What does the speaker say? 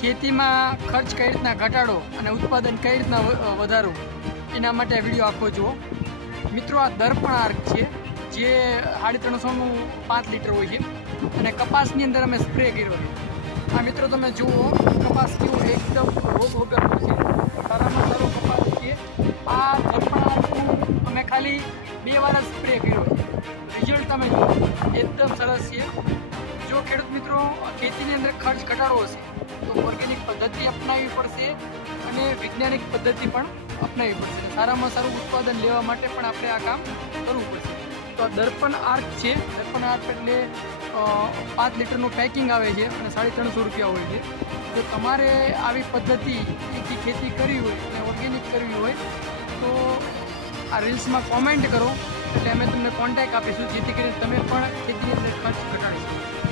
ખેતીમાં ખર્ચ કઈ રીતના ઘટાડો અને ઉત્પાદન કઈ રીતના વધારવું એના માટે આ વિડીયો આખો જુઓ મિત્રો। આ દર્પણ આર્ક છે જે 350નું 5 લીટર હોય છે અને કપાસની અંદર અમે સ્પ્રે કર્યો છે। આ મિત્રો તમે જુઓ કપાસ કેવો એકદમ રોગ વગરનો છે, સારામાં સારો કપાસ છે। આ દર્પણ આર્કનું અમે ખાલી 2 વાર જ સ્પ્રે કર્યો છે, રિઝલ્ટ તમે જુઓ એકદમ સરસ છે। જો ખેડૂત મિત્રો ખેતીની અંદર ખર્ચ ઘટાડવો હશે તો ઓર્ગેનિક પદ્ધતિ અપનાવવી પડશે અને વૈજ્ઞાનિક પદ્ધતિ પણ અપનાવવી પડશે। સારામાં સારું ઉત્પાદન લેવા માટે પણ આપણે આ કામ કરવું પડશે। તો આ દર્પણ આર્ક છે, દર્પણ આર્ક એટલે 5 લીટરનું પેકિંગ આવે છે અને 350 રૂપિયા હોય છે। જો તમારે આવી પદ્ધતિથી ખેતી કરવી હોય અને ઓર્ગેનિક કરવી હોય તો આ રીલ્સમાં કોમેન્ટ કરો એટલે અમે તમને કોન્ટેક્ટ આપીશું જેથી કરીને તમે પણ ખેતીની અંદર ખર્ચ ઘટાડી શકો।